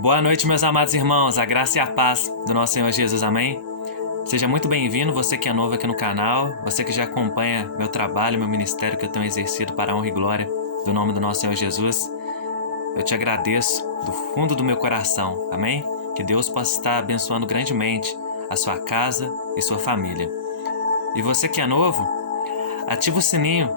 Boa noite, meus amados irmãos, a graça e a paz do nosso Senhor Jesus, amém? Seja muito bem-vindo, você que é novo aqui no canal, você que já acompanha meu trabalho, meu ministério que eu tenho exercido para a honra e glória do nome do nosso Senhor Jesus. Eu te agradeço do fundo do meu coração, amém? Que Deus possa estar abençoando grandemente a sua casa e sua família. E você que é novo, ativa o sininho,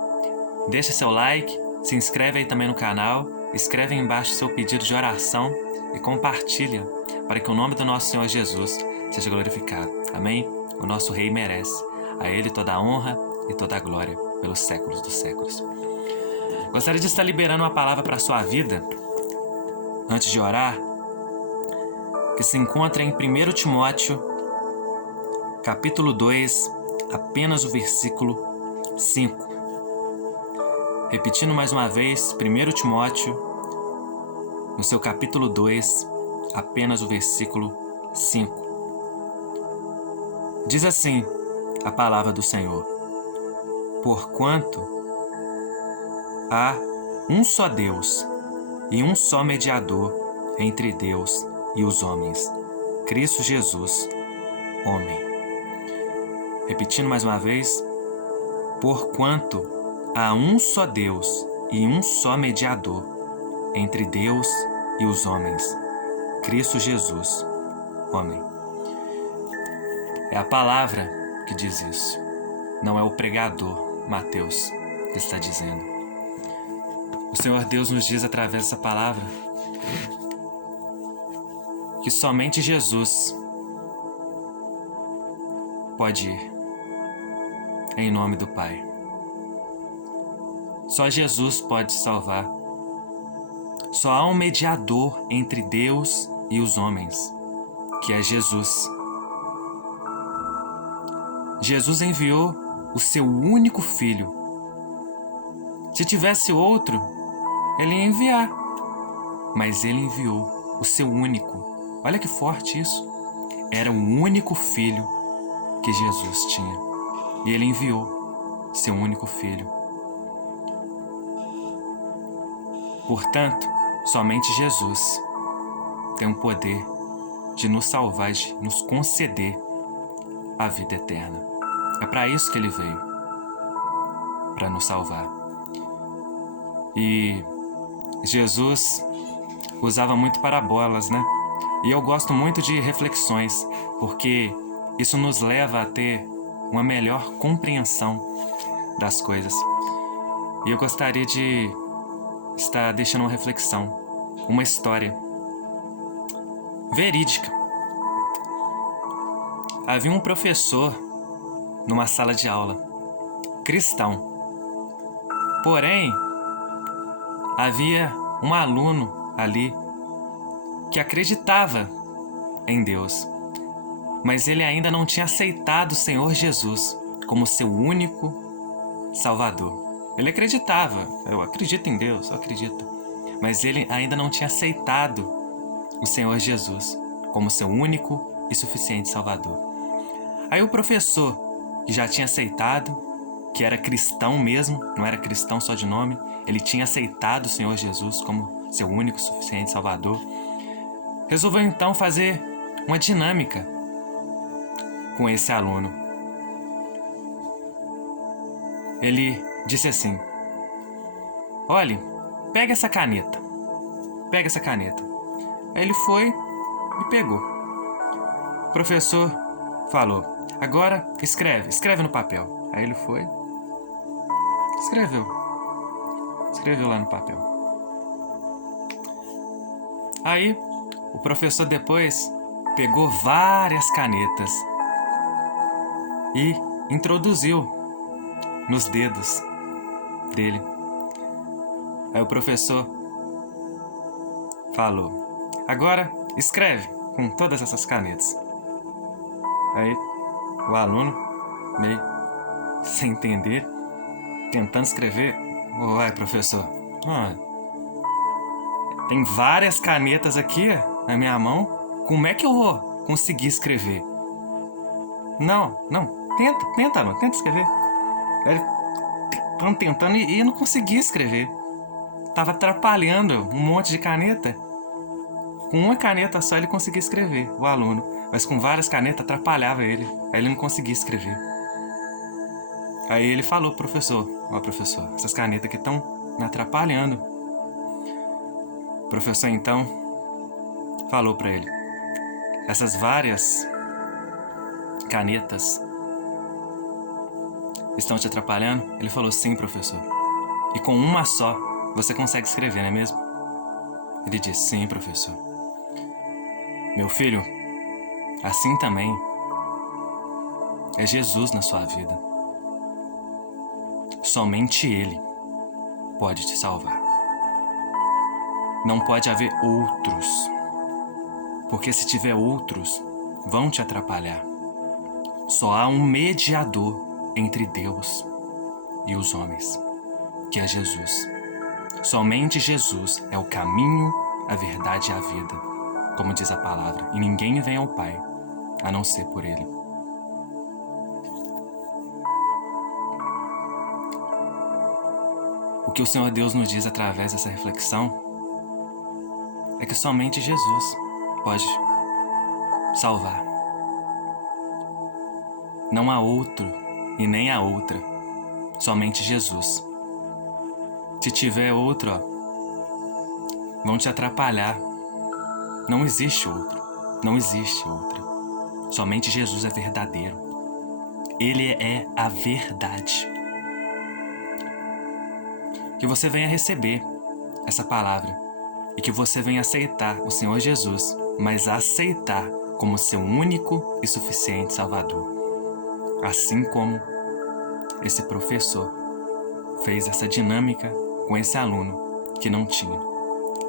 deixa seu like, se inscreve aí também no canal, escreve aí embaixo seu pedido de oração e compartilha para que o nome do nosso Senhor Jesus seja glorificado. Amém? O nosso Rei merece. A Ele toda a honra e toda a glória pelos séculos dos séculos. Gostaria de estar liberando uma palavra para a sua vida, antes de orar, que se encontra em 1 Timóteo, capítulo 2, apenas o versículo 5. Repetindo mais uma vez, 1 Timóteo, no seu capítulo 2, apenas o versículo 5. Diz assim a palavra do Senhor: Porquanto há um só Deus e um só mediador entre Deus e os homens, Cristo Jesus, homem. Repetindo mais uma vez, porquanto há um só Deus e um só mediador entre Deus e os homens, Cristo Jesus, homem. É a palavra que diz isso, não é o pregador, Mateus, que está dizendo. O Senhor Deus nos diz através dessa palavra que somente Jesus pode ir em nome do Pai. Só Jesus pode salvar. Só há um mediador entre Deus e os homens, que é Jesus. Jesus enviou o seu único filho. Se tivesse outro, ele ia enviar. Mas ele enviou o seu único. Olha que forte isso. Era o único filho que Jesus tinha. E ele enviou seu único filho. Portanto, somente Jesus tem o poder de nos salvar, de nos conceder a vida eterna. É para isso que ele veio, para nos salvar. E Jesus usava muito parábolas, né? E eu gosto muito de reflexões, porque isso nos leva a ter uma melhor compreensão das coisas. E eu gostaria de estar deixando uma reflexão, uma história verídica. Havia um professor numa sala de aula, cristão. Porém, havia um aluno ali que acreditava em Deus, mas ele ainda não tinha aceitado o Senhor Jesus como seu único Salvador. Ele acreditava, eu acredito em Deus, eu acredito, mas ele ainda não tinha aceitado o Senhor Jesus como seu único e suficiente Salvador. Aí o professor, que já tinha aceitado, que era cristão mesmo, não era cristão só de nome, ele tinha aceitado o Senhor Jesus como seu único e suficiente Salvador, resolveu então fazer uma dinâmica com esse aluno. Ele disse assim: olhe, pega essa caneta. Pega essa caneta. Aí ele foi e pegou. O professor falou: agora escreve no papel. Aí ele foi, escreveu lá no papel. Aí o professor depois pegou várias canetas e introduziu nos dedos dele. Aí o professor falou: agora escreve com todas essas canetas. Aí o aluno, meio sem entender, tentando escrever: uai, professor, tem várias canetas aqui na minha mão, como é que eu vou conseguir escrever? Não, tenta escrever. Ele tentando e eu não conseguia escrever. Tava atrapalhando um monte de caneta. Com uma caneta só ele conseguia escrever, o aluno. Mas com várias canetas atrapalhava ele. Aí ele não conseguia escrever. Aí ele falou pro professor: ó, professor, essas canetas aqui estão me atrapalhando. O professor então falou pra ele: essas várias canetas estão te atrapalhando? Ele falou: sim, professor. E com uma só você consegue escrever, não é mesmo? Ele disse: sim, professor. Meu filho, assim também é Jesus na sua vida. Somente Ele pode te salvar. Não pode haver outros, porque se tiver outros, vão te atrapalhar. Só há um mediador entre Deus e os homens, que é Jesus. Somente Jesus é o caminho, a verdade e a vida, como diz a palavra, e ninguém vem ao Pai a não ser por Ele. O que o Senhor Deus nos diz através dessa reflexão é que somente Jesus pode salvar. Não há outro e nem há outra, somente Jesus. Se tiver outro, vão te atrapalhar. Não existe outro, não existe outra. Somente Jesus é verdadeiro. Ele é a verdade. Que você venha receber essa palavra e que você venha aceitar o Senhor Jesus, mas aceitar como seu único e suficiente Salvador. Assim como esse professor fez essa dinâmica com esse aluno que não tinha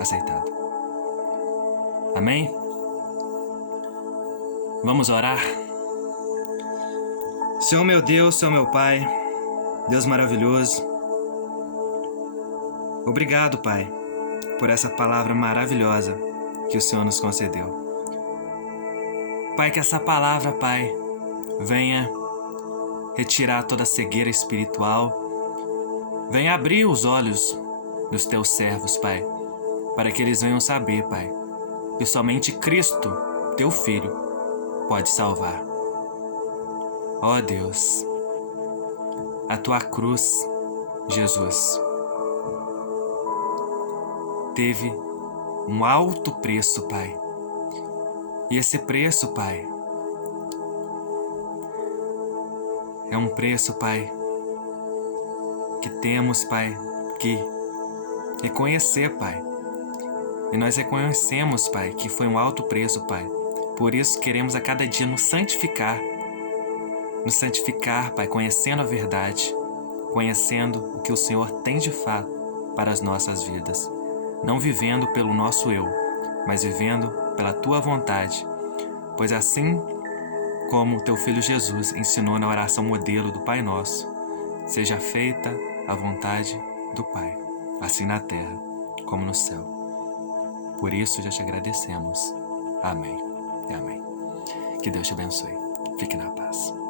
aceitado. Amém? Vamos orar? Senhor meu Deus, Senhor meu Pai, Deus maravilhoso, obrigado, Pai, por essa palavra maravilhosa que o Senhor nos concedeu. Pai, que essa palavra, Pai, venha retirar toda a cegueira espiritual, venha abrir os olhos dos teus servos, Pai, para que eles venham saber, Pai, que somente Cristo, teu Filho, pode salvar. Ó Deus, a tua cruz, Jesus, teve um alto preço, Pai. E esse preço, Pai, é um preço, Pai, que temos, Pai, que reconhecer, Pai. E nós reconhecemos, Pai, que foi um alto preço, Pai. Por isso queremos a cada dia nos santificar, Pai, conhecendo a verdade, conhecendo o que o Senhor tem de fato para as nossas vidas. Não vivendo pelo nosso eu, mas vivendo pela Tua vontade. Pois assim como o Teu Filho Jesus ensinou na oração modelo do Pai Nosso, seja feita a vontade do Pai, assim na terra como no céu. Por isso já te agradecemos. Amém e amém. Que Deus te abençoe. Fique na paz.